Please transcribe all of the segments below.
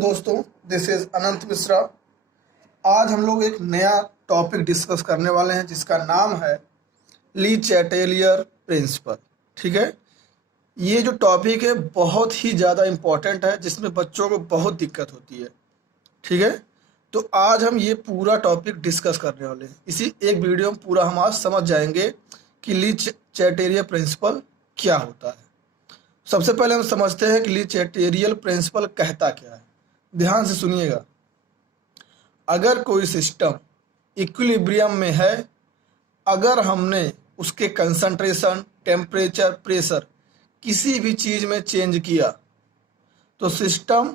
दोस्तों, this is अनंत मिश्रा। आज हम लोग एक नया टॉपिक डिस्कस करने वाले हैं जिसका नाम है ली चैटेलियर प्रिंसिपल। ठीक है, ये जो टॉपिक है बहुत ही ज़्यादा इम्पोर्टेंट है, जिसमें बच्चों को बहुत दिक्कत होती है। ठीक है, तो आज हम ये पूरा टॉपिक डिस्कस करने वाले हैं। इसी एक वीडियो में पूरा हम आज समझ जाएंगे कि ली चैटेलियर प्रिंसिपल क्या होता है। सबसे पहले हम समझते हैं कि ली चैटेरियल प्रिंसिपल कहता क्या है। ध्यान से सुनिएगा। अगर कोई सिस्टम इक्विलिब्रियम में है, अगर हमने उसके कंसंट्रेशन, टेम्परेचर, प्रेशर किसी भी चीज़ में चेंज किया तो सिस्टम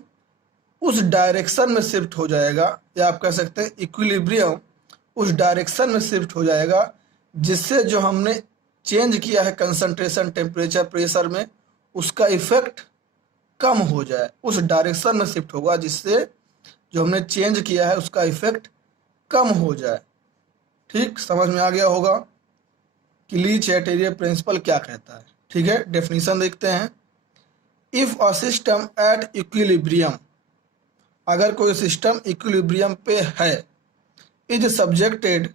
उस डायरेक्शन में शिफ्ट हो जाएगा, या आप कह सकते हैं इक्विलिब्रियम उस डायरेक्शन में शिफ्ट हो जाएगा जिससे जो हमने चेंज किया है कंसंट्रेशन, टेम्परेचर, प्रेशर में, उसका इफेक्ट कम हो जाए। उस डायरेक्शन में शिफ्ट होगा जिससे जो हमने चेंज किया है उसका इफेक्ट कम हो जाए। ठीक, समझ में आ गया होगा कि ली चैटेरियल प्रिंसिपल क्या कहता है। ठीक है, डेफिनेशन देखते हैं। If a system at equilibrium, अगर कोई सिस्टम इक्विलिब्रियम पे है, is subjected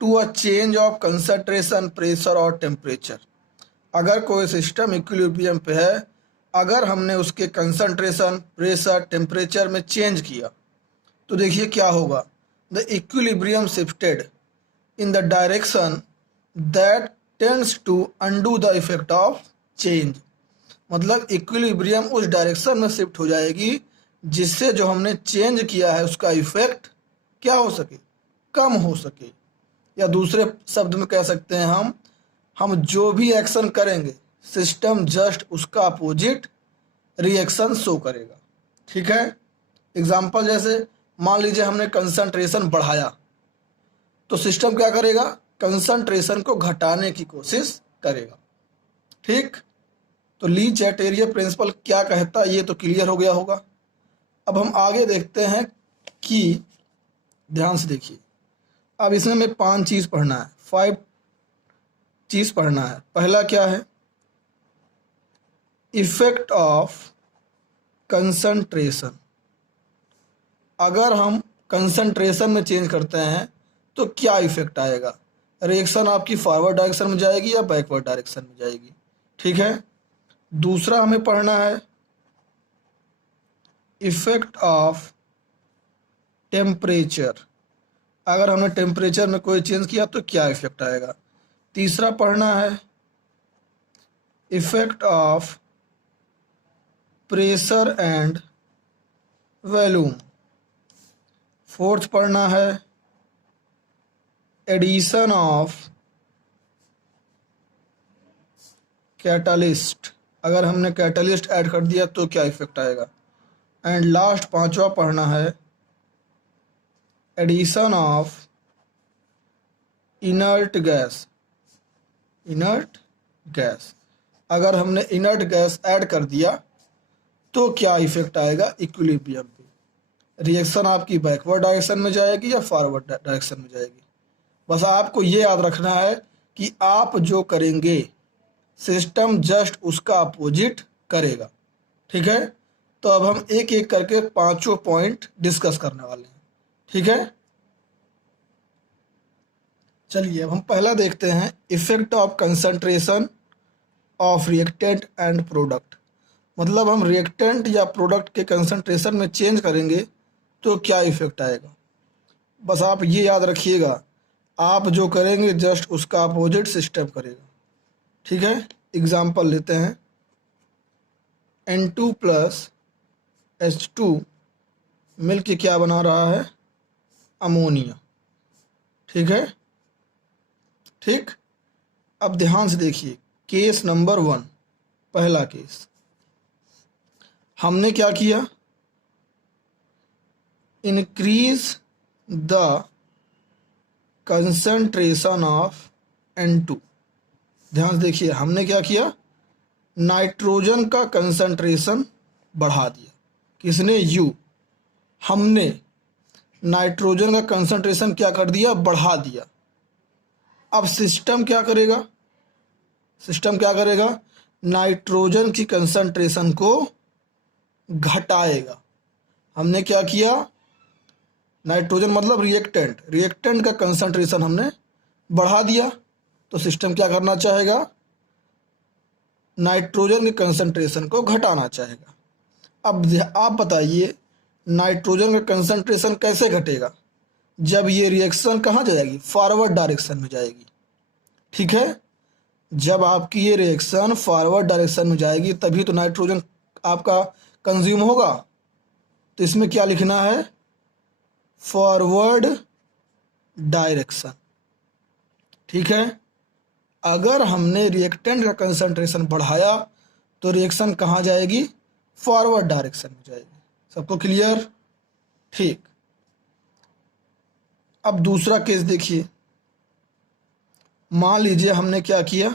to a change of concentration, pressure और टेम्परेचर। अगर कोई सिस्टम इक्विलिब्रियम पे है, अगर हमने उसके कंसंट्रेशन, प्रेशर, टेम्परेचर में चेंज किया तो देखिए क्या होगा। The equilibrium shifted in the direction that tends to undo the effect of change. मतलब इक्विलिब्रियम उस डायरेक्शन में शिफ्ट हो जाएगी जिससे जो हमने चेंज किया है उसका इफेक्ट क्या हो सके, कम हो सके। या दूसरे शब्द में कह सकते हैं हम जो भी एक्शन करेंगे सिस्टम जस्ट उसका अपोजिट रिएक्शन शो करेगा। ठीक है, एग्जाम्पल जैसे मान लीजिए हमने कंसंट्रेशन बढ़ाया तो सिस्टम क्या करेगा, कंसंट्रेशन को घटाने की कोशिश करेगा। ठीक, तो ली चैटेरियल प्रिंसिपल क्या कहता है ये तो क्लियर हो गया होगा। अब हम आगे देखते हैं कि ध्यान से देखिए। अब इसमें हमें 5 चीज़ पढ़ना है, 5 चीज़ पढ़ना है। पहला क्या है, इफेक्ट ऑफ कंसंट्रेशन। अगर हम कंसंट्रेशन में चेंज करते हैं तो क्या इफेक्ट आएगा। रिएक्शन आपकी फॉरवर्ड डायरेक्शन में जाएगी या बैकवर्ड डायरेक्शन में जाएगी। ठीक है, दूसरा हमें पढ़ना है इफेक्ट ऑफ टेम्परेचर। अगर हमने टेम्परेचर में कोई चेंज किया तो क्या इफेक्ट आएगा। तीसरा पढ़ना है effect of pressure and volume. Fourth पढ़ना है एडिशन ऑफ कैटलिस्ट। अगर हमने कैटलिस्ट ऐड कर दिया तो क्या इफेक्ट आएगा। एंड लास्ट 5वां पढ़ना है addition of inert gas. Inert gas, अगर हमने इनर्ट गैस ऐड कर दिया तो क्या इफेक्ट आएगा इक्विलिब्रियम पे। रिएक्शन आपकी बैकवर्ड डायरेक्शन में जाएगी या फॉरवर्ड डायरेक्शन में जाएगी। बस आपको ये याद रखना है कि आप जो करेंगे सिस्टम जस्ट उसका अपोजिट करेगा। ठीक है, तो अब हम एक एक करके 5 पॉइंट डिस्कस करने वाले हैं। ठीक है, चलिए अब हम पहला देखते हैं effect of concentration of reactant and product. मतलब हम रिएक्टेंट या प्रोडक्ट के कंसंट्रेशन में चेंज करेंगे तो क्या इफेक्ट आएगा। बस आप ये याद रखिएगा, आप जो करेंगे जस्ट उसका अपोजिट सिस्टम करेगा। ठीक है, एग्जाम्पल लेते हैं। N2 प्लस H2 मिल के क्या बना रहा है, अमोनिया। ठीक है, ठीक। अब ध्यान से देखिए केस नंबर 1, पहला केस। हमने क्या किया, increase the concentration of N2। ध्यान से देखिए हमने क्या किया, नाइट्रोजन का कंसंट्रेशन बढ़ा दिया। किसने, यू। हमने नाइट्रोजन का कंसंट्रेशन क्या कर दिया, बढ़ा दिया। अब सिस्टम क्या करेगा, सिस्टम क्या करेगा, नाइट्रोजन की कंसंट्रेशन को घटाएगा। हमने क्या किया, नाइट्रोजन मतलब रिएक्टेंट का कंसंट्रेशन हमने बढ़ा दिया, तो सिस्टम क्या करना चाहेगा, नाइट्रोजन के कंसंट्रेशन को घटाना चाहेगा। अब आप बताइए नाइट्रोजन का कंसंट्रेशन कैसे घटेगा, जब ये रिएक्शन कहाँ जाएगी, फॉरवर्ड डायरेक्शन में जाएगी। ठीक है, जब आपकी ये रिएक्शन फॉरवर्ड डायरेक्शन में जाएगी तभी तो नाइट्रोजन आपका कंज्यूम होगा। तो इसमें क्या लिखना है, फॉरवर्ड डायरेक्शन। ठीक है, अगर हमने रिएक्टेंट का कंसंट्रेशन बढ़ाया तो रिएक्शन कहाँ जाएगी, फॉरवर्ड डायरेक्शन में जाएगी। सबको क्लियर? ठीक। अब दूसरा केस देखिए, मान लीजिए हमने क्या किया,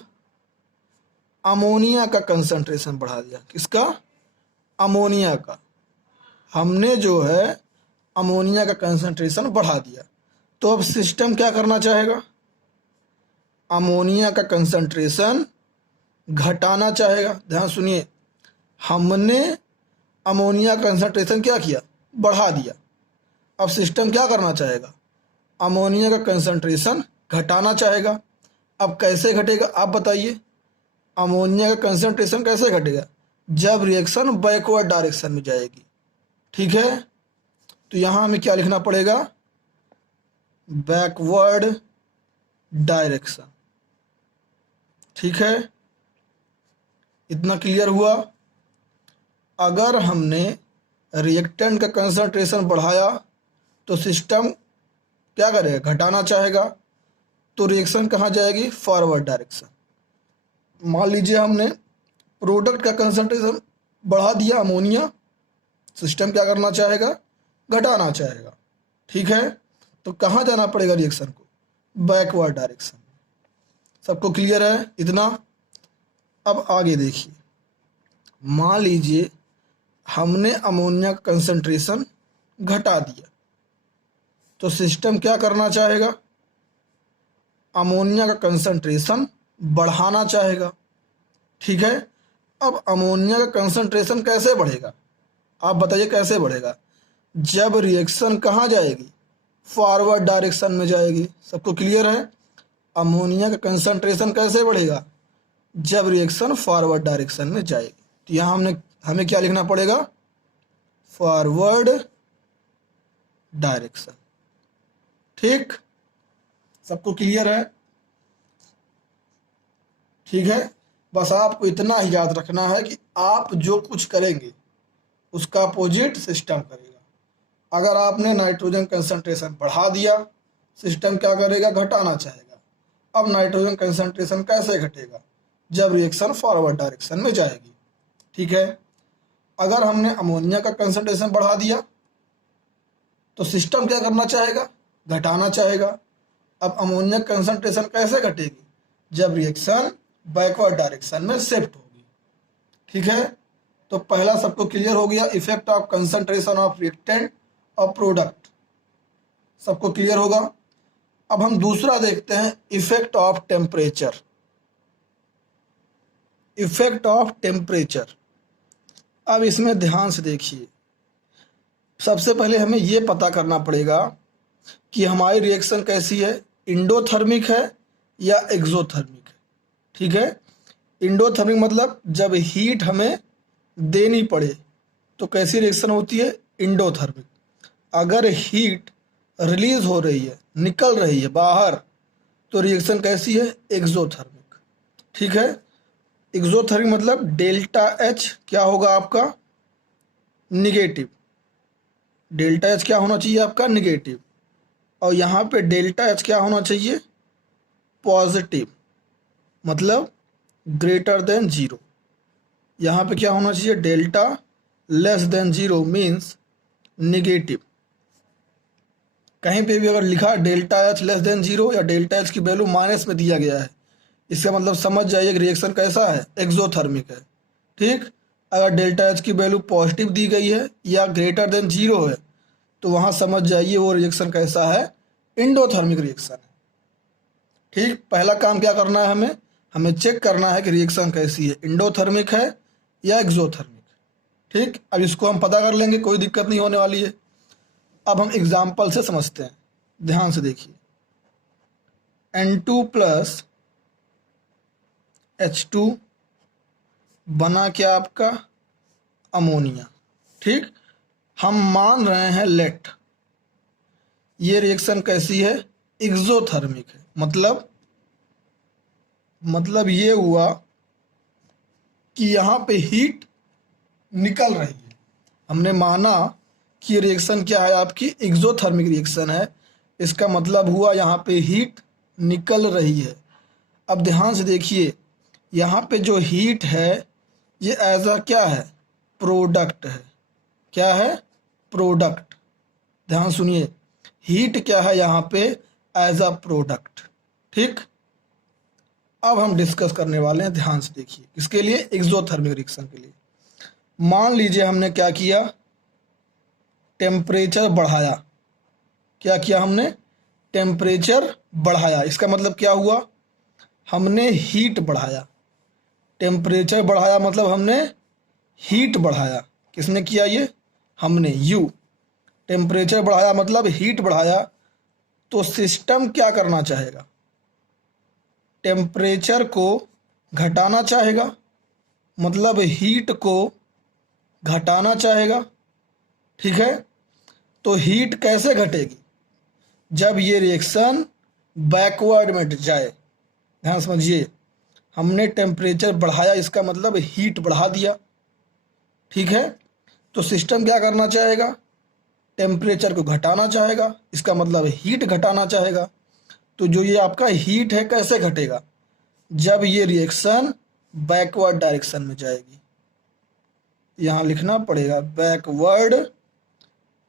अमोनिया का कंसंट्रेशन बढ़ा दिया। किसका, अमोनिया का। हमने जो है अमोनिया का कंसंट्रेशन बढ़ा दिया, तो अब सिस्टम क्या करना चाहेगा, अमोनिया का कंसंट्रेशन घटाना चाहेगा। ध्यान सुनिए, हमने अमोनिया कंसंट्रेशन क्या किया, बढ़ा दिया। अब सिस्टम क्या करना चाहेगा, अमोनिया का कंसंट्रेशन घटाना चाहेगा। अब कैसे घटेगा आप बताइए, अमोनिया का कंसंट्रेशन कैसे घटेगा, जब रिएक्शन बैकवर्ड डायरेक्शन में जाएगी। ठीक है, तो यहाँ हमें क्या लिखना पड़ेगा, बैकवर्ड डायरेक्शन। ठीक है, इतना क्लियर हुआ। अगर हमने रिएक्टेंट का कंसंट्रेशन बढ़ाया तो सिस्टम क्या करेगा, घटाना चाहेगा, तो रिएक्शन कहाँ जाएगी, फॉरवर्ड डायरेक्शन। मान लीजिए हमने प्रोडक्ट का कंसंट्रेशन बढ़ा दिया अमोनिया, सिस्टम क्या करना चाहेगा, घटाना चाहेगा। ठीक है, तो कहाँ जाना पड़ेगा रिएक्शन को, बैकवर्ड डायरेक्शन। सबको क्लियर है इतना? अब आगे देखिए, मान लीजिए हमने अमोनिया का कंसंट्रेशन घटा दिया, तो सिस्टम क्या करना चाहेगा, अमोनिया का कंसंट्रेशन बढ़ाना चाहेगा। ठीक है, अब अमोनिया का कंसंट्रेशन कैसे बढ़ेगा, आप बताइए कैसे बढ़ेगा, जब रिएक्शन कहाँ जाएगी, फॉरवर्ड डायरेक्शन में जाएगी। सबको क्लियर है, अमोनिया का कंसंट्रेशन कैसे बढ़ेगा, जब रिएक्शन फॉरवर्ड डायरेक्शन में जाएगी। तो यहाँ हमें क्या लिखना पड़ेगा, फॉरवर्ड डायरेक्शन। ठीक, सबको क्लियर है? ठीक है, बस आपको इतना ही याद रखना है कि आप जो कुछ करेंगे उसका अपोजिट सिस्टम करेगा। अगर आपने नाइट्रोजन कंसंट्रेशन बढ़ा दिया, सिस्टम क्या करेगा, घटाना चाहेगा। अब नाइट्रोजन कंसंट्रेशन कैसे घटेगा, जब रिएक्शन फॉरवर्ड डायरेक्शन में जाएगी। ठीक है, अगर हमने अमोनिया का कंसंट्रेशन बढ़ा दिया तो सिस्टम क्या करना चाहेगा, घटाना चाहेगा। अब अमोनिया कंसंट्रेशन कैसे घटेगी, जब रिएक्शन बैकवर्ड डायरेक्शन में शिफ्ट होगी। ठीक है, तो पहला सबको क्लियर हो गया, effect of concentration of reactant और प्रोडक्ट। सबको क्लियर होगा। अब हम दूसरा देखते हैं, effect of temperature. Effect of temperature, अब इसमें ध्यान से देखिए, सबसे पहले हमें यह पता करना पड़ेगा कि हमारी रिएक्शन कैसी है, इंडोथर्मिक है या एक्सोथर्मिक है। ठीक है, इंडोथर्मिक मतलब जब हीट हमें देनी पड़े तो कैसी रिएक्शन होती है, इंडोथर्मिक। अगर हीट रिलीज हो रही है, निकल रही है बाहर, तो रिएक्शन कैसी है, एक्सोथर्मिक। ठीक है, एक्सोथर्मिक मतलब डेल्टा एच क्या होगा आपका, निगेटिव। डेल्टा एच क्या होना चाहिए आपका, निगेटिव। और यहाँ पे डेल्टा एच क्या होना चाहिए, पॉजिटिव, मतलब ग्रेटर देन जीरो। यहाँ पे क्या होना चाहिए, delta less than zero means negative. कहीं पे भी अगर लिखा delta H less than zero या डेल्टा एच की वैल्यू माइनस में दिया गया है, इसका मतलब समझ जाइए कि रिएक्शन कैसा है, एक्सोथर्मिक है। ठीक, अगर डेल्टा एच की वैल्यू पॉजिटिव दी गई है या ग्रेटर देन जीरो है, तो वहाँ समझ जाइए वो रिएक्शन कैसा है, इंडोथर्मिक रिएक्शन है। ठीक, पहला काम क्या करना है, हमें चेक करना है कि रिएक्शन कैसी है, इंडोथर्मिक है या एक्सोथर्मिक। ठीक, अब इसको हम पता कर लेंगे, कोई दिक्कत नहीं होने वाली है। अब हम एग्जाम्पल से समझते हैं, ध्यान से देखिए। N2 प्लस H2 बना क्या आपका अमोनिया। ठीक, हम मान रहे हैं लेट ये रिएक्शन कैसी है, एक्सोथर्मिक है। मतलब ये हुआ कि यहाँ पे हीट निकल रही है। हमने माना कि ये रिएक्शन क्या है, आपकी एक्सोथर्मिक रिएक्शन है। इसका मतलब हुआ यहाँ पे हीट निकल रही है। अब ध्यान से देखिए, यहाँ पे जो हीट है ये एज अ क्या है, प्रोडक्ट है। क्या है, प्रोडक्ट। ध्यान सुनिए, हीट क्या है यहाँ पे, एज अ प्रोडक्ट। ठीक, अब हम डिस्कस करने वाले हैं, ध्यान से देखिए। इसके लिए एक्सोथर्मिक रिएक्शन के लिए मान लीजिए हमने क्या किया, टेम्परेचर बढ़ाया। क्या किया हमने, टेम्परेचर बढ़ाया। इसका मतलब क्या हुआ, हमने हीट बढ़ाया। टेम्परेचर बढ़ाया मतलब हमने हीट बढ़ाया। किसने किया ये, हमने, यू। टेम्परेचर बढ़ाया मतलब हीट बढ़ाया। तो सिस्टम क्या करना चाहेगा, टेम्परेचर को घटाना चाहेगा, मतलब हीट को घटाना चाहेगा। ठीक है, तो हीट कैसे घटेगी, जब ये रिएक्शन बैकवर्ड में जाए। ध्यान समझिए, हमने टेम्परेचर बढ़ाया, इसका मतलब हीट बढ़ा दिया। ठीक है, तो सिस्टम क्या करना चाहेगा, टेम्परेचर को घटाना चाहेगा, इसका मतलब हीट घटाना चाहेगा। तो जो ये आपका हीट है कैसे घटेगा, जब ये रिएक्शन बैकवर्ड डायरेक्शन में जाएगी। यहाँ लिखना पड़ेगा बैकवर्ड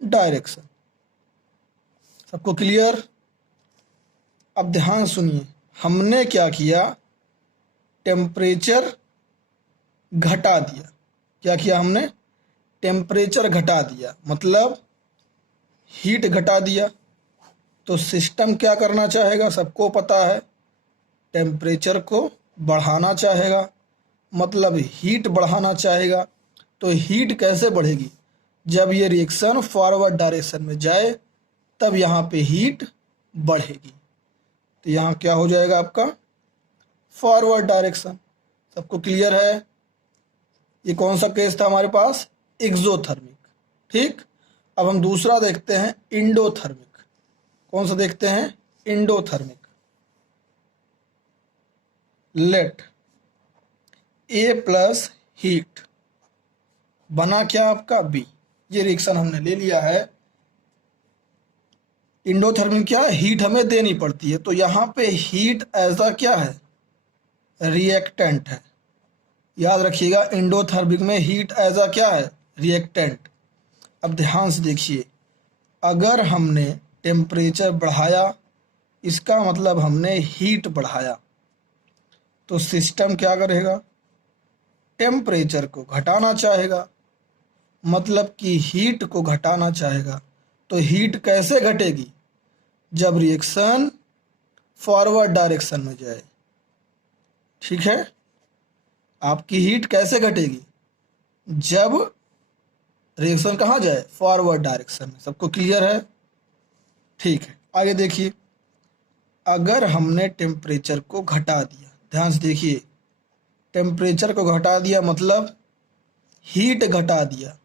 डायरेक्शन। सबको क्लियर। अब ध्यान सुनिए, हमने क्या किया, टेम्परेचर घटा दिया। क्या किया हमने, टेम्परेचर घटा दिया, मतलब हीट घटा दिया। तो सिस्टम क्या करना चाहेगा, सबको पता है, टेम्परेचर को बढ़ाना चाहेगा, मतलब हीट बढ़ाना चाहेगा। तो हीट कैसे बढ़ेगी, जब ये रिएक्शन फॉरवर्ड डायरेक्शन में जाए तब यहाँ पे हीट बढ़ेगी। तो यहाँ क्या हो जाएगा आपका, फॉरवर्ड डायरेक्शन। सबको क्लियर है। ये कौन सा केस था हमारे पास, एक्सोथर्मिक। ठीक, अब हम दूसरा देखते हैं, इंडोथर्मिक। कौन सा देखते हैं, इंडोथर्मिक। लेट ए प्लस हीट बना क्या आपका बी। ये रिएक्शन हमने ले लिया है। इंडोथर्मिक क्या है, हीट हमें देनी पड़ती है। तो यहाँ पे हीट एज अ क्या है, रिएक्टेंट है। याद रखिएगा, इंडोथर्मिक में हीट एज अ क्या है, रिएक्टेंट। अब ध्यान से देखिए, अगर हमने टेम्परेचर बढ़ाया, इसका मतलब हमने हीट बढ़ाया। तो सिस्टम क्या करेगा, टेम्परेचर को घटाना चाहेगा, मतलब कि हीट को घटाना चाहेगा। तो हीट कैसे घटेगी, जब रिएक्शन फॉरवर्ड डायरेक्शन में जाए। ठीक है, आपकी हीट कैसे घटेगी, जब रिएक्शन कहाँ जाए, फॉरवर्ड डायरेक्शन में। सबको क्लियर है। ठीक है, आगे देखिए, अगर हमने टेम्परेचर को घटा दिया, ध्यान से देखिए, टेम्परेचर को घटा दिया मतलब हीट घटा दिया।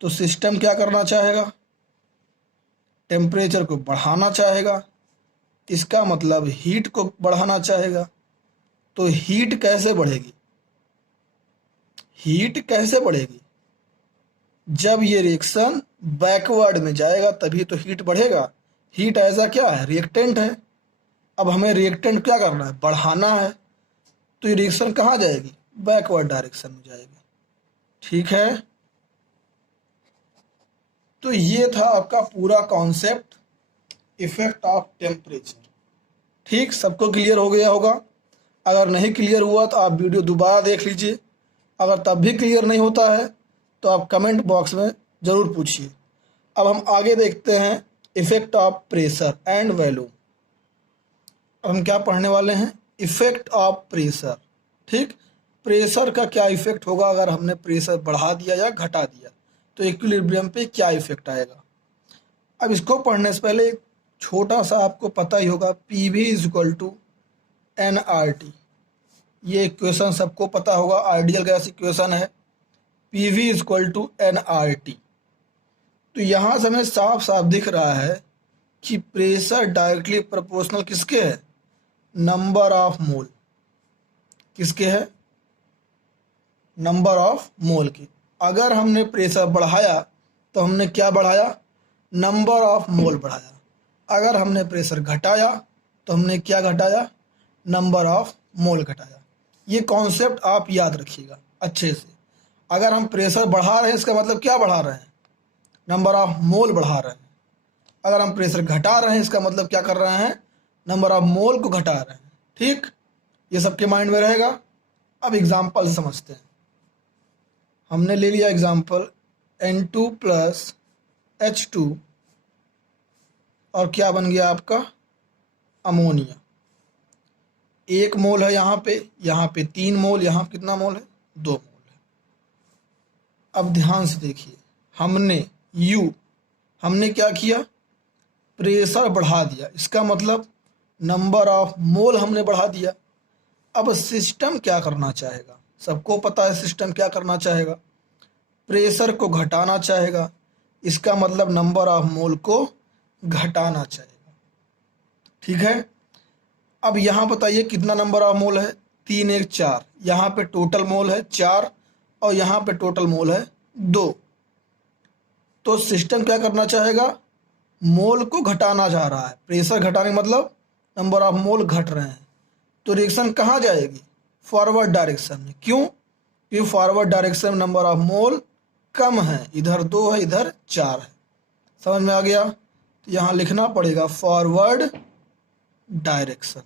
तो सिस्टम क्या करना चाहेगा, टेम्परेचर को बढ़ाना चाहेगा, इसका मतलब हीट को बढ़ाना चाहेगा। तो हीट कैसे बढ़ेगी, हीट कैसे बढ़ेगी, जब ये रिएक्शन बैकवर्ड में जाएगा तभी तो हीट बढ़ेगा। हीट ऐसा क्या है, रिएक्टेंट है। अब हमें रिएक्टेंट क्या करना है, बढ़ाना है। तो ये रिएक्शन कहाँ जाएगी, बैकवर्ड डायरेक्शन में जाएगी। ठीक है, तो ये था आपका पूरा कॉन्सेप्ट, इफेक्ट ऑफ टेम्परेचर। ठीक, सबको क्लियर हो गया होगा। अगर नहीं क्लियर हुआ तो आप वीडियो दोबारा देख लीजिए। अगर तब भी क्लियर नहीं होता है तो आप कमेंट बॉक्स में ज़रूर पूछिए। अब हम आगे देखते हैं, effect of pressure and volume. अब हम क्या पढ़ने वाले हैं, इफेक्ट ऑफ प्रेशर। ठीक, प्रेशर का क्या इफेक्ट होगा अगर हमने प्रेशर बढ़ा दिया या घटा दिया, तो इक्विलिब्रियम पे क्या इफेक्ट आएगा। अब इसको पढ़ने से पहले एक छोटा सा आपको पता ही होगा, P V is equal to N R T. ये इक्वेशन सबको पता होगा, आइडियल गैस इक्वेशन है, P V is equal to N R T. तो यहाँ से हमें साफ साफ दिख रहा है कि प्रेशर डायरेक्टली प्रोपोर्शनल किसके है, नंबर ऑफ मोल। किसके है, नंबर ऑफ मोल की। अगर हमने प्रेशर बढ़ाया तो हमने क्या बढ़ाया, नंबर ऑफ मोल बढ़ाया। अगर हमने प्रेशर घटाया तो हमने क्या घटाया, नंबर ऑफ मोल घटाया। ये कॉन्सेप्ट आप याद रखिएगा अच्छे से। अगर हम प्रेशर बढ़ा रहे हैं इसका मतलब क्या बढ़ा रहे हैं, नंबर ऑफ मोल बढ़ा रहे हैं। अगर हम प्रेशर घटा रहे हैं इसका मतलब क्या कर रहे हैं, नंबर ऑफ मोल को घटा रहे हैं। ठीक, ये सबके माइंड में रहेगा। अब एग्जाम्पल से समझते हैं। हमने ले लिया एग्जाम्पल N2 प्लस H2 और क्या बन गया आपका, अमोनिया। 1 मोल है यहाँ पे 3 मोल, यहाँ कितना मोल है, 2 मोल है। अब ध्यान से देखिए, हमने क्या किया, प्रेशर बढ़ा दिया, इसका मतलब नंबर ऑफ मोल हमने बढ़ा दिया। अब सिस्टम क्या करना चाहेगा, सबको पता है सिस्टम क्या करना चाहेगा, प्रेशर को घटाना चाहेगा। इसका मतलब नंबर ऑफ मोल को घटाना चाहेगा। ठीक है, अब यहाँ बताइए कितना नंबर ऑफ मोल है, 3 1 4। यहाँ पे टोटल मोल है 4 और यहाँ पे टोटल मोल है 2। तो सिस्टम क्या करना चाहेगा, मोल को घटाना चाह रहा है। प्रेशर घटाने मतलब नंबर ऑफ मोल घट रहे हैं, तो रिएक्शन कहाँ जाएगी, फॉरवर्ड डायरेक्शन में। क्यों, क्योंकि फॉरवर्ड डायरेक्शन में नंबर ऑफ मोल कम है, इधर 2 है इधर 4 है। समझ में आ गया, तो यहाँ लिखना पड़ेगा फॉरवर्ड डायरेक्शन।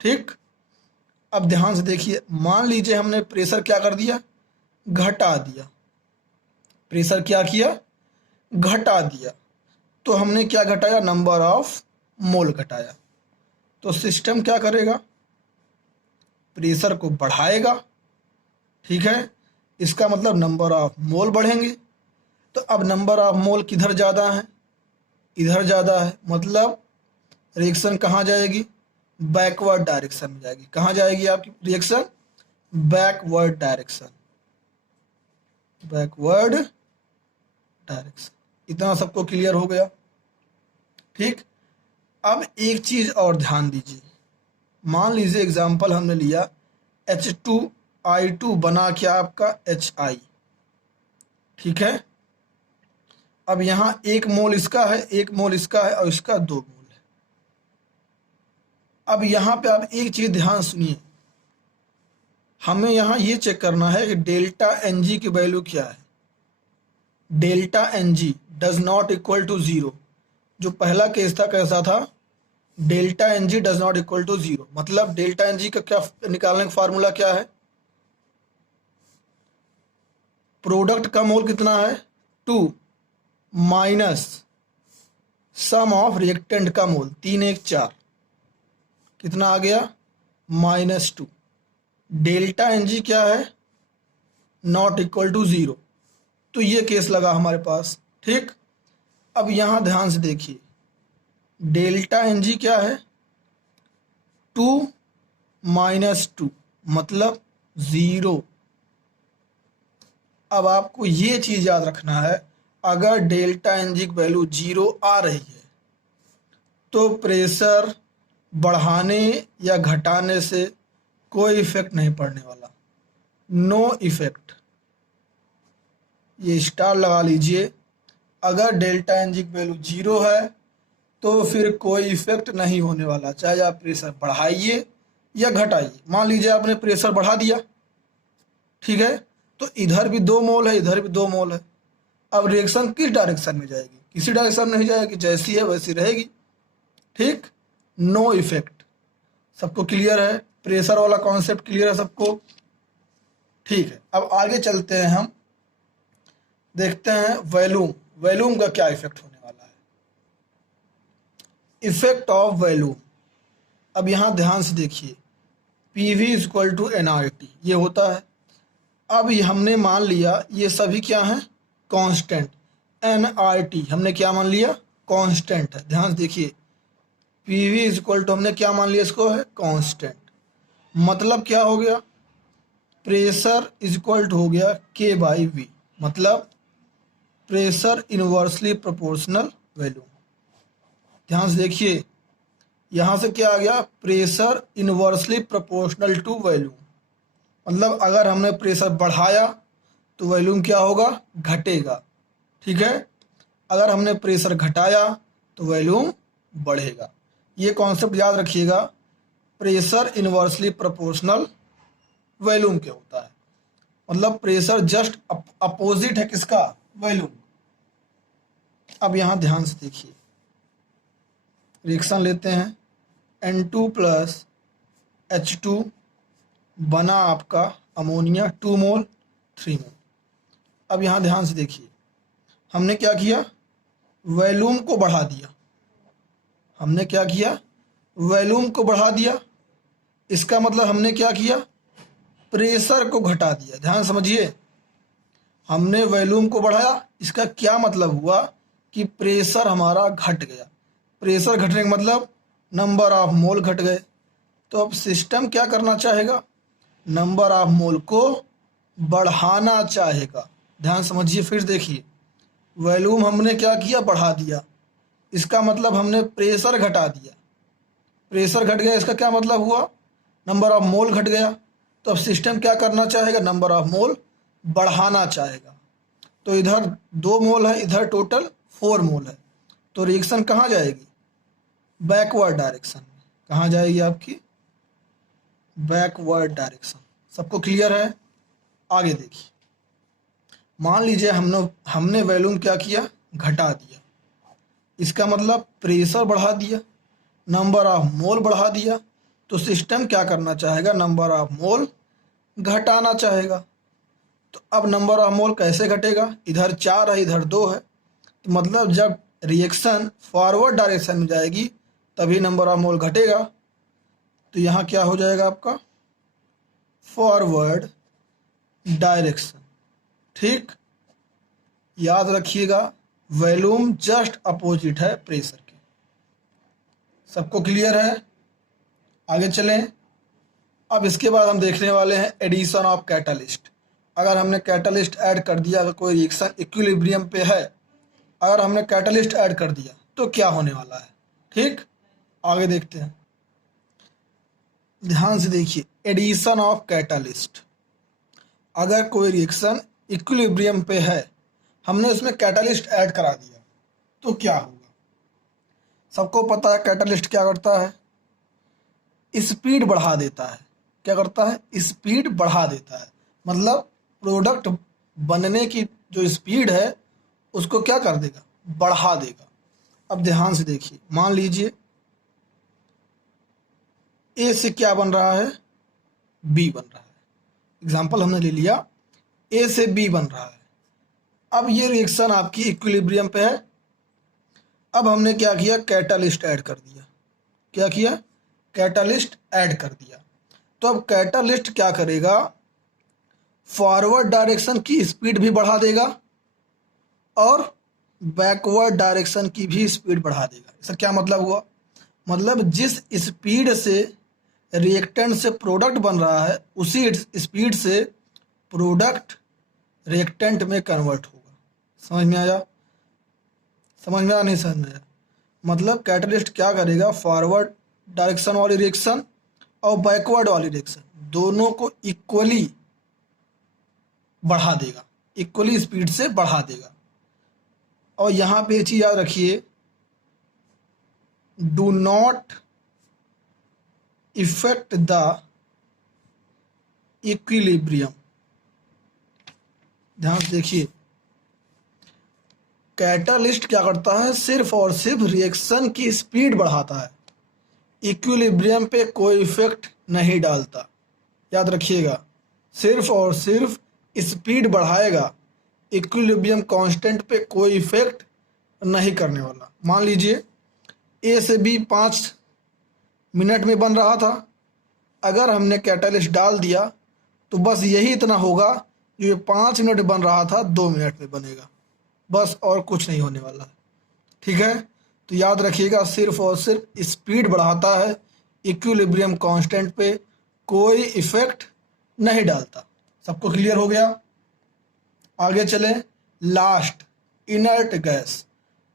ठीक, अब ध्यान से देखिए, मान लीजिए हमने प्रेशर क्या कर दिया, घटा दिया। प्रेशर क्या किया, घटा दिया। तो हमने क्या घटाया, नंबर ऑफ मोल घटाया। तो सिस्टम क्या करेगा, प्रेशर को बढ़ाएगा। ठीक है, इसका मतलब नंबर ऑफ मोल बढ़ेंगे। तो अब नंबर ऑफ मोल किधर ज़्यादा है, इधर ज़्यादा है, मतलब रिएक्शन कहाँ जाएगी, बैकवर्ड डायरेक्शन में जाएगी। कहाँ जाएगी आपकी reaction, backward direction, backward direction. इतना सबको क्लियर हो गया। ठीक, अब एक चीज़ और ध्यान दीजिए। मान लीजिए एग्जाम्पल हमने लिया H2I2 बना क्या आपका HI। ठीक है, अब यहाँ 1 मोल इसका है, 1 मोल इसका है और इसका 2 मोल है। अब यहाँ पे आप एक चीज़ ध्यान सुनिए, हमें यहाँ ये चेक करना है कि डेल्टा Ng की वैल्यू क्या है। Delta Ng does not equal to 0। जो पहला केस था कैसा था, delta Ng does not equal to 0, मतलब डेल्टा Ng का क्या निकालने का फार्मूला क्या है, प्रोडक्ट का मोल कितना है 2 माइनस सम ऑफ रिएक्टेंट का मोल 3 1 4, कितना आ गया -2। डेल्टा Ng क्या है, नॉट इक्वल टू 0। तो ये केस लगा हमारे पास। ठीक, अब यहाँ ध्यान से देखिए, डेल्टा Ng क्या है 2 -2 मतलब 0। अब आपको ये चीज़ याद रखना है, अगर डेल्टा Ng की वैल्यू 0 आ रही है तो प्रेशर बढ़ाने या घटाने से कोई इफेक्ट नहीं पड़ने वाला, नो इफेक्ट। ये स्टार लगा लीजिए, अगर डेल्टा Ng की वैल्यू 0 है तो फिर कोई इफेक्ट नहीं होने वाला, चाहे आप प्रेशर बढ़ाइए या घटाइए। मान लीजिए आपने प्रेशर बढ़ा दिया, ठीक है, तो इधर भी 2 मोल है, इधर भी 2 मोल है। अब रिएक्शन किस डायरेक्शन में जाएगी, किसी डायरेक्शन में नहीं जाएगी, जैसी है वैसी रहेगी। ठीक, नो इफेक्ट। सबको क्लियर है, प्रेशर वाला कॉन्सेप्ट क्लियर है सबको। ठीक है, अब आगे चलते हैं, हम देखते हैं वॉल्यूम का क्या इफेक्ट होने वाला है। Effect of volume. अब यहाँ ध्यान से देखिए, PV is equal to NRT ये होता है, अब ये हमने मान लिया ये सभी क्या हैं, कांस्टेंट। nRT हमने क्या मान लिया, कांस्टेंट है। ध्यान से देखिए, PV इज इक्वल टू हमने क्या मान लिया, इसको है कांस्टेंट। मतलब क्या हो गया, प्रेशर इज इक्वल टू हो गया K/V, मतलब प्रेशर इनवर्सली प्रोपोर्शनल वैल्यूम। ध्यान से देखिए, यहाँ से क्या आ गया, pressure inversely proportional to volume. मतलब अगर हमने प्रेशर बढ़ाया तो वॉल्यूम क्या होगा, घटेगा। ठीक है, अगर हमने प्रेशर घटाया तो वॉल्यूम बढ़ेगा। ये कॉन्सेप्ट याद रखिएगा, प्रेशर इनवर्सली प्रोपोर्शनल वॉल्यूम क्या होता है। मतलब प्रेशर जस्ट अपोजिट है किसका, वॉल्यूम। अब यहाँ ध्यान से देखिए, रिएक्शन लेते हैं, N2 प्लस H2 बना आपका अमोनिया 2 मोल 3 मोल। अब यहाँ ध्यान से देखिए, हमने क्या किया, वॉल्यूम को बढ़ा दिया। हमने क्या किया, वॉल्यूम को बढ़ा दिया। इसका मतलब हमने क्या किया, प्रेशर को घटा दिया। ध्यान समझिए, हमने वॉल्यूम को बढ़ाया, इसका क्या मतलब हुआ कि प्रेशर हमारा घट गया। प्रेशर घटने का मतलब नंबर ऑफ मोल घट गए। तो अब सिस्टम क्या करना चाहेगा, नंबर ऑफ मोल को बढ़ाना चाहेगा। ध्यान समझिए, फिर देखिए, वॉल्यूम हमने क्या किया, बढ़ा दिया। इसका मतलब हमने प्रेशर घटा दिया। प्रेशर घट गया, इसका क्या मतलब हुआ, नंबर ऑफ मोल घट गया। तो अब सिस्टम क्या करना चाहेगा, नंबर ऑफ मोल बढ़ाना चाहेगा। तो इधर 2 मोल है, इधर टोटल 4 मोल है। तो रिएक्शन कहाँ जाएगी, बैकवर्ड डायरेक्शन में। कहाँ जाएगी आपकी, बैकवर्ड डायरेक्शन। सबको क्लियर है। आगे देखिए, मान लीजिए हमने वॉल्यूम क्या किया, घटा दिया। इसका मतलब प्रेशर बढ़ा दिया, नंबर ऑफ मोल बढ़ा दिया। तो सिस्टम क्या करना चाहेगा, नंबर ऑफ मोल घटाना चाहेगा। तो अब नंबर ऑफ मोल कैसे घटेगा, इधर 4 है, इधर 2 है। तो मतलब जब रिएक्शन फॉरवर्ड डायरेक्शन में जाएगी तभी नंबर ऑफ मोल घटेगा। तो यहाँ क्या हो जाएगा आपका, फॉरवर्ड डायरेक्शन। ठीक, याद रखिएगा, वॉल्यूम जस्ट अपोजिट है प्रेशर के। सबको क्लियर है। आगे चलें। अब इसके बाद हम देखने वाले हैं एडिशन ऑफ कैटलिस्ट। अगर हमने कैटलिस्ट ऐड कर दिया, अगर कोई रिएक्शन इक्विलिब्रियम पे है, अगर हमने कैटलिस्ट ऐड कर दिया तो क्या होने वाला है। ठीक, आगे देखते हैं। ध्यान से देखिए, एडिशन ऑफ कैटलिस्ट। अगर कोई रिएक्शन इक्विलिब्रियम पे है, हमने उसमें कैटलिस्ट ऐड करा दिया तो क्या होगा। सबको पता है कैटलिस्ट क्या करता है, स्पीड बढ़ा देता है। क्या करता है, स्पीड बढ़ा देता है। मतलब प्रोडक्ट बनने की जो स्पीड है उसको क्या कर देगा, बढ़ा देगा। अब ध्यान से देखिए, मान लीजिए ए से क्या बन रहा है, बी बन रहा है। एग्जाम्पल हमने ले लिया, ए से बी बन रहा है। अब ये रिएक्शन आपकी इक्विलिब्रियम पे है। अब हमने क्या किया, कैटलिस्ट ऐड कर दिया। क्या किया, कैटलिस्ट ऐड कर दिया। तो अब कैटलिस्ट क्या करेगा, फॉरवर्ड डायरेक्शन की स्पीड भी बढ़ा देगा और बैकवर्ड डायरेक्शन की भी स्पीड बढ़ा देगा। इसका क्या मतलब हुआ, मतलब जिस स्पीड से रिएक्टेंट से प्रोडक्ट बन रहा है उसी स्पीड से प्रोडक्ट रिएक्टेंट में कन्वर्ट होगा। समझ में आया, समझ में आया, नहीं समझ में आया। मतलब कैटलिस्ट क्या करेगा, फॉरवर्ड डायरेक्शन वाली रिएक्शन और बैकवर्ड वाली रिएक्शन दोनों को इक्वली बढ़ा देगा, इक्वली स्पीड से बढ़ा देगा। और यहाँ पे एक चीज़ याद रखिए, do not effect the equilibrium. ध्यान से देखिए, कैटलिस्ट क्या करता है, सिर्फ और सिर्फ रिएक्शन की स्पीड बढ़ाता है, इक्विलिब्रियम पे कोई इफेक्ट नहीं डालता। याद रखिएगा, सिर्फ और सिर्फ स्पीड बढ़ाएगा, इक्विलिब्रियम कांस्टेंट पे कोई इफेक्ट नहीं करने वाला। मान लीजिए ए से बी 5 मिनट में बन रहा था, अगर हमने कैटलिस्ट डाल दिया तो बस यही इतना होगा जो ये 5 मिनट बन रहा था 2 मिनट में बनेगा, बस और कुछ नहीं होने वाला है। ठीक है, तो याद रखिएगा, सिर्फ और सिर्फ स्पीड बढ़ाता है, इक्विलिब्रियम कांस्टेंट पे कोई इफेक्ट नहीं डालता। सबको क्लियर हो गया? आगे चले। Last, inert gas.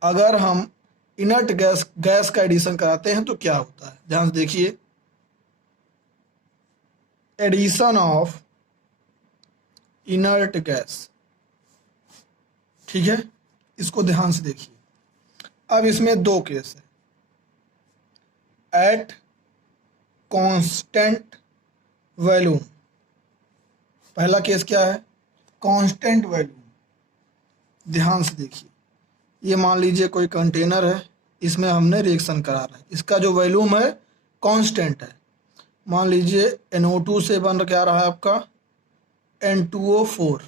अगर हम इनर्ट गैस का एडिशन कराते हैं तो क्या होता है, ध्यान से देखिए। एडिशन ऑफ इनर्ट गैस, ठीक है, इसको ध्यान से देखिए। अब इसमें दो केस है। एट कांस्टेंट वॉल्यूम, पहला केस क्या है, कांस्टेंट वॉल्यूम। ध्यान से देखिए, ये मान लीजिए कोई कंटेनर है, इसमें हमने रिएक्शन करा रहा है, इसका जो वॉल्यूम है कांस्टेंट है। मान लीजिए NO2 से बन क्या रहा है आपका N2O4,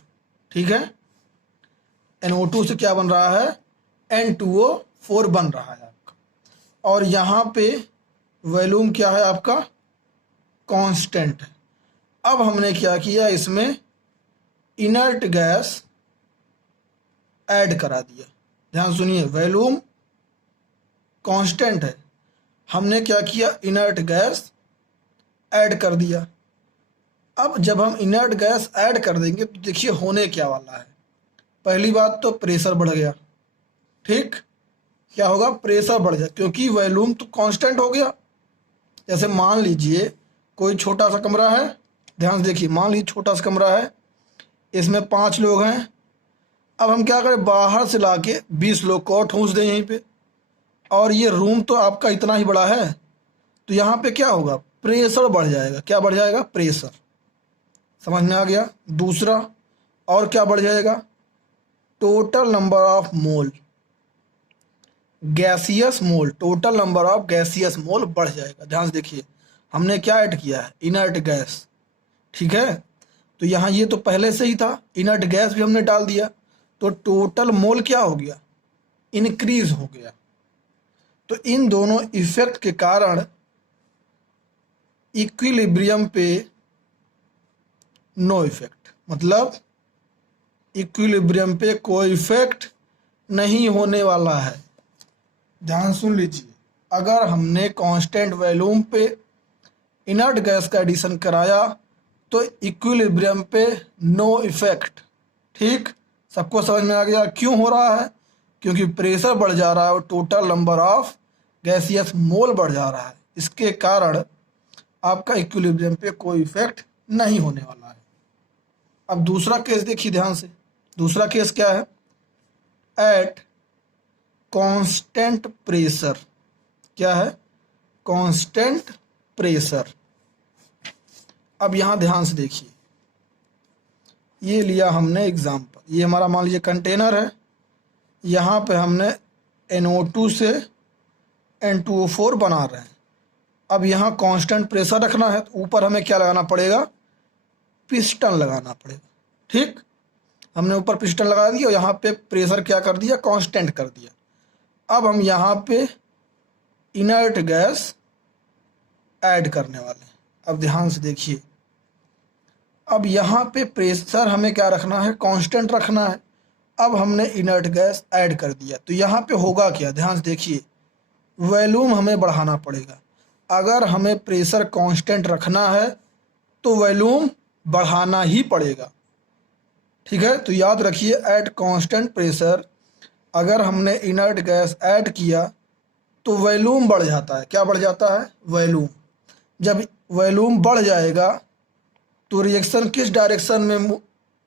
ठीक है, NO2 से क्या बन रहा है, N2O4 बन रहा है आपका, और यहाँ पे वॉल्यूम क्या है आपका, कांस्टेंट है। अब हमने क्या किया, इसमें इनर्ट गैस ऐड करा दिया। ध्यान सुनिए, वॉल्यूम कांस्टेंट है, हमने क्या किया, इनर्ट गैस ऐड कर दिया। अब जब हम इनर्ट गैस ऐड कर देंगे तो देखिए होने क्या वाला है। पहली बात तो प्रेशर बढ़ गया, ठीक, क्या होगा, प्रेशर बढ़ जाए, क्योंकि वॉल्यूम तो कांस्टेंट हो गया। जैसे मान लीजिए कोई छोटा सा कमरा है, ध्यान से देखिए, मान लीजिए छोटा सा कमरा है, इसमें 5 लोग हैं। अब हम क्या करें, बाहर से लाके 20 लोग को और ठूंस दें यहीं पे, और ये रूम तो आपका इतना ही बड़ा है, तो यहाँ पे क्या होगा, प्रेशर बढ़ जाएगा। क्या बढ़ जाएगा, प्रेशर। समझ में आ गया? दूसरा और क्या बढ़ जाएगा, total number of mole, gaseous mole, total number of gaseous mole बढ़ जाएगा। ध्यान से देखिए, हमने क्या ऐड किया है, इनर्ट गैस, ठीक है, तो यहाँ ये तो पहले से ही था, इनर्ट गैस भी हमने डाल दिया, तो टोटल मोल क्या हो गया, इंक्रीज हो गया। तो इन दोनों इफेक्ट के कारण इक्विलिब्रियम पे नो इफेक्ट, मतलब इक्विलिब्रियम पे कोई इफेक्ट नहीं होने वाला है। ध्यान सुन लीजिए, अगर हमने कांस्टेंट वॉल्यूम पे इनर्ट गैस का एडिशन कराया तो इक्विलिब्रियम पे नो इफेक्ट। ठीक, सबको समझ में आ गया क्यों हो रहा है, क्योंकि प्रेशर बढ़ जा रहा है और total number of gaseous mole बढ़ जा रहा है, इसके कारण आपका इक्विलिब्रियम पे कोई इफेक्ट नहीं होने वाला है। अब दूसरा केस देखिए ध्यान से, दूसरा केस क्या है, एट कांस्टेंट प्रेशर, क्या है, कांस्टेंट प्रेशर। अब यहाँ ध्यान से देखिए, ये लिया हमने एग्जाम्पल, ये हमारा मान लीजिए कंटेनर है, यहाँ पे हमने NO2 से N2O4 बना रहे हैं। अब यहाँ कांस्टेंट प्रेशर रखना है, तो ऊपर हमें क्या लगाना पड़ेगा, पिस्टन लगाना पड़ेगा। ठीक, हमने ऊपर पिस्टन लगा दिया और यहाँ पे प्रेशर क्या कर दिया, कांस्टेंट कर दिया। अब हम यहाँ पे इनर्ट गैस ऐड करने वाले हैं। अब ध्यान से देखिए, अब यहाँ पे प्रेशर हमें क्या रखना है, कांस्टेंट रखना है। अब हमने इनर्ट गैस ऐड कर दिया, तो यहाँ पे होगा क्या, ध्यान से देखिए, वॉल्यूम हमें बढ़ाना पड़ेगा। अगर हमें प्रेशर कांस्टेंट रखना है तो वॉल्यूम बढ़ाना ही पड़ेगा। ठीक है, तो याद रखिए, एट कांस्टेंट प्रेशर अगर हमने इनर्ट गैस ऐड किया तो वॉल्यूम बढ़ जाता है। क्या बढ़ जाता है, वॉल्यूम। जब वॉल्यूम बढ़ जाएगा तो रिएक्शन किस डायरेक्शन में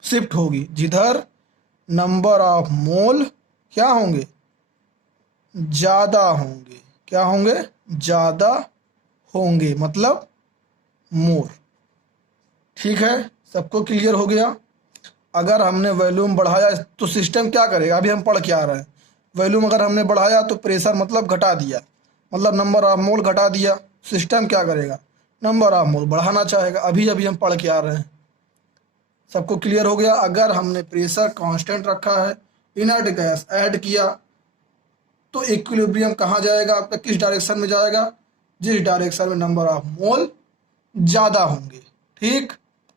शिफ्ट होगी, जिधर नंबर ऑफ मोल क्या होंगे, ज़्यादा होंगे। क्या होंगे, ज़्यादा होंगे, मतलब मोर। ठीक है, सबको क्लियर हो गया? अगर हमने वॉल्यूम बढ़ाया तो सिस्टम क्या करेगा, अभी हम पढ़ के आ रहे हैं, वॉल्यूम अगर हमने बढ़ाया तो प्रेशर मतलब घटा दिया, मतलब नंबर ऑफ मोल घटा दिया, सिस्टम क्या करेगा, नंबर ऑफ मोल बढ़ाना चाहेगा। अभी अभी हम पढ़ के आ रहे हैं, सबको क्लियर हो गया? अगर हमने प्रेशर कांस्टेंट रखा है, इनर्ट गैस ऐड किया, तो इक्विलिब्रियम कहाँ जाएगा आपका, किस डायरेक्शन में जाएगा, जिस डायरेक्शन में नंबर ऑफ मोल ज़्यादा होंगे। ठीक,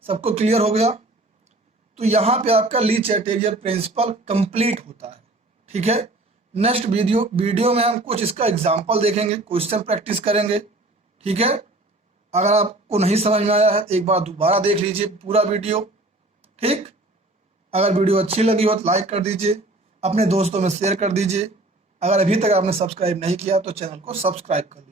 सबको क्लियर हो गया? तो तो यहाँ पे आपका ली चैटेलियर प्रिंसिपल कंप्लीट होता है। ठीक है, नेक्स्ट वीडियो में हम कुछ इसका एग्जाम्पल देखेंगे, क्वेश्चन प्रैक्टिस करेंगे। ठीक है, अगर आपको नहीं समझ में आया है एक बार दोबारा देख लीजिए पूरा वीडियो। ठीक, अगर वीडियो अच्छी लगी हो तो लाइक कर दीजिए, अपने दोस्तों में शेयर कर दीजिए। अगर अभी तक आपने सब्सक्राइब नहीं किया तो चैनल को सब्सक्राइब कर लीजिए।